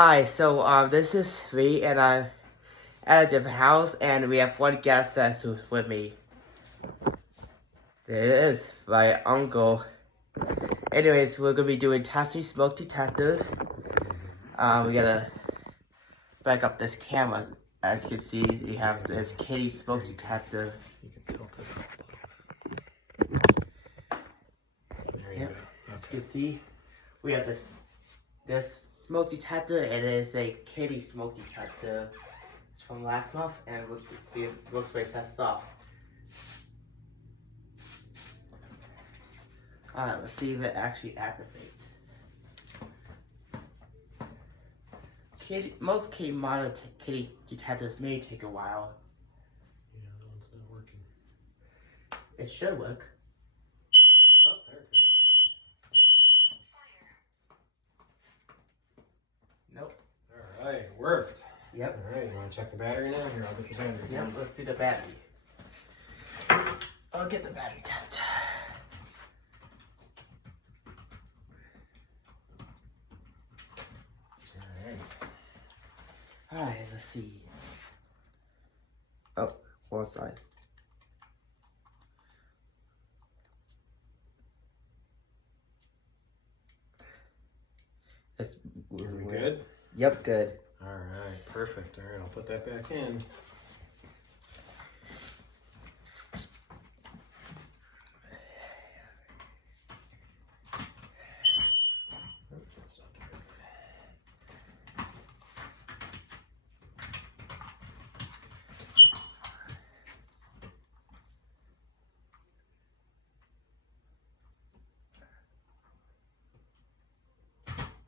Hi, this is me, and I'm at a different house, and we have one guest that's with me. There it is, my uncle. Anyways, we're gonna be doing testing smoke detectors. We gotta back up this camera. As you can see, we have this kitty smoke detector. You can tilt it up a little bit. There you go. As you can see, we have this smoke detector, and it is a kitty smoke detector. It's from last month, and we'll see if the smoke spray sets off. Alright, let's see if it actually activates. Most kitty detectors may take a while. Yeah, that one's not working. It should work. Oh, there it goes. Nope. Alright, worked. Yep. Alright, you want to check the battery now? Here, I'll get the battery. Yep, let's do the battery. I'll get the battery test. Alright, let's see. Oh, one side. Are we good? Yep, good. Alright, perfect. Alright, I'll put that back in. Oh, that's not the right way.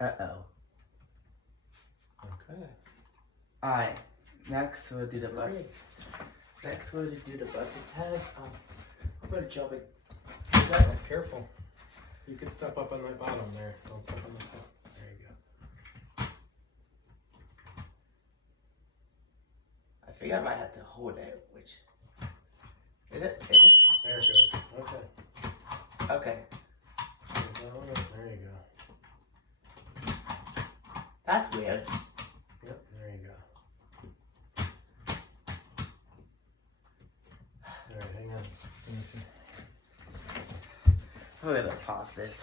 Uh-oh. Okay. Alright, next we'll do the button. Next we'll do the button test. I'm gonna jump it. Oh, careful. You can step up on that bottom there. Don't step on the top. There you go. I think I might have to hold it, which... Is it? Is it? There it goes. Okay. Okay. Is that one? There you go. That's weird. Yep, there you go. Alright, hang on. Let me see. I'm gonna pause this.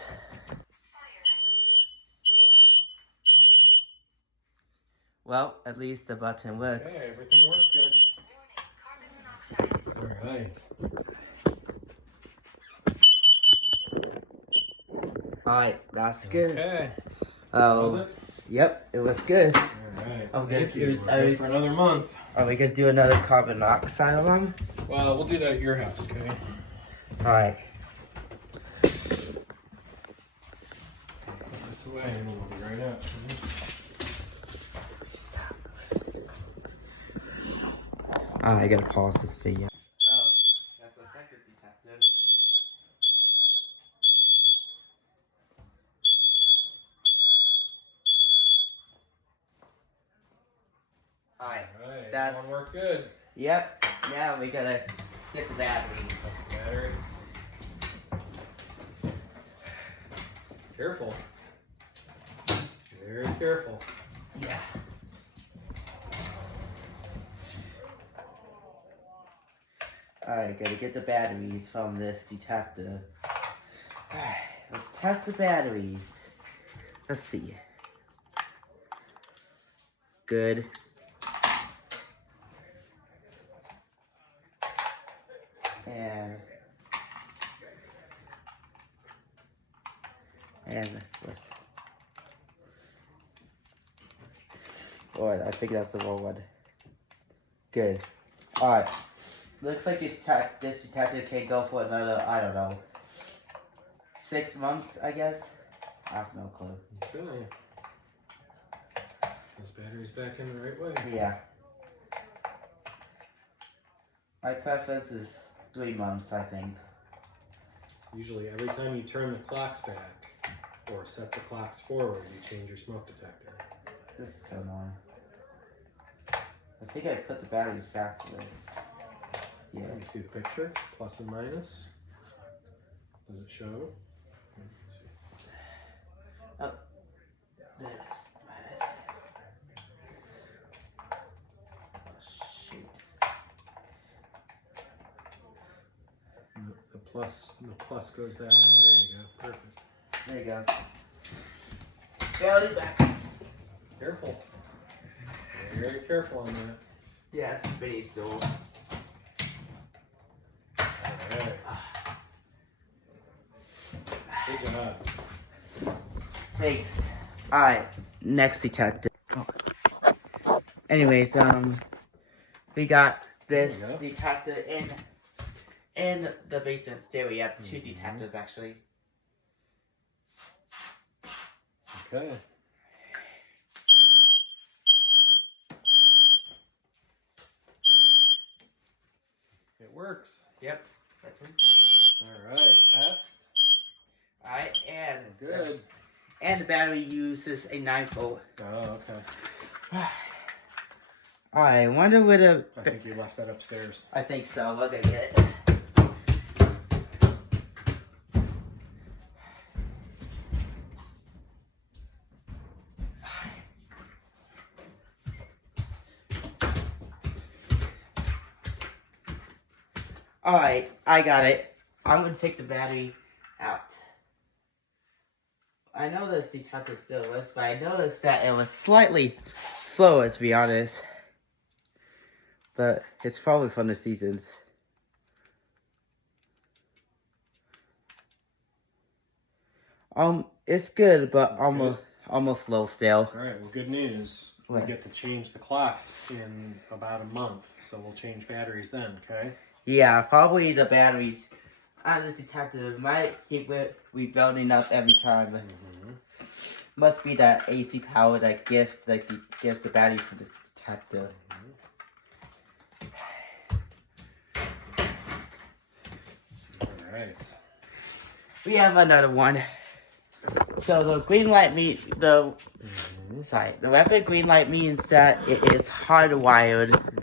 Well, at least the button works. Okay, everything worked good. Alright. Alright, that's good. Okay. Oh, Was it? yep, it was good. Alright. I'm gonna Thank you. We're good for another month. Are we gonna do another carbon monoxide alarm? Well, we'll do that at your house, okay? Alright. Put this away and we'll be right out. Stop. Alright, I gotta pause this video. Oh, that's the second detective. Alright, Alright, that's... that one worked good. Yep, now we gotta get the batteries. That's the battery. Careful. Very careful. Yeah. Alright, gotta get the batteries from this detector. Alright, let's test the batteries. Let's see. Good. And what's... Oh, I think that's the wrong one. Good. Alright. Looks like this detector can go for another, I don't know, 6 months, I guess. I have no clue. Okay. This battery's back in the right way. Yeah. My preference is 3 months, I think. Usually every time you turn the clocks back or set the clocks forward, you change your smoke detector. This is so annoying. I think I put the batteries back to this. Yeah. You see the picture? Plus and minus. Does it show? Let's see. Oh. There it is. plus goes that in. There you go. Perfect. There you go. Barely back. Careful. Very careful on that. Yeah, it's a spinny stool. Alright. Good job. Thanks. Alright, next detector. Anyways, we got this detector in the basement stair. We have two detectors actually. Okay. It works. Yep, that's it. Alright, test. Alright, and Good. And the battery uses a 9-volt. Oh, okay. I wonder where the... I think you left that upstairs. I think so. Look at it. Alright, I got it. I'm going to take the battery out. I know this detector still works, but I noticed that it was slightly slower, to be honest. But it's probably from the seasons. It's good, but almost slow still. Alright, well, good news. What? We get to change the clocks in about a month, so we'll change batteries then, okay? Yeah, probably the batteries on this detector might keep it rebuilding up every time. Must be that AC power that gives the battery for this detector. Alright. We have another one. So the green light the rapid green light means that it is hardwired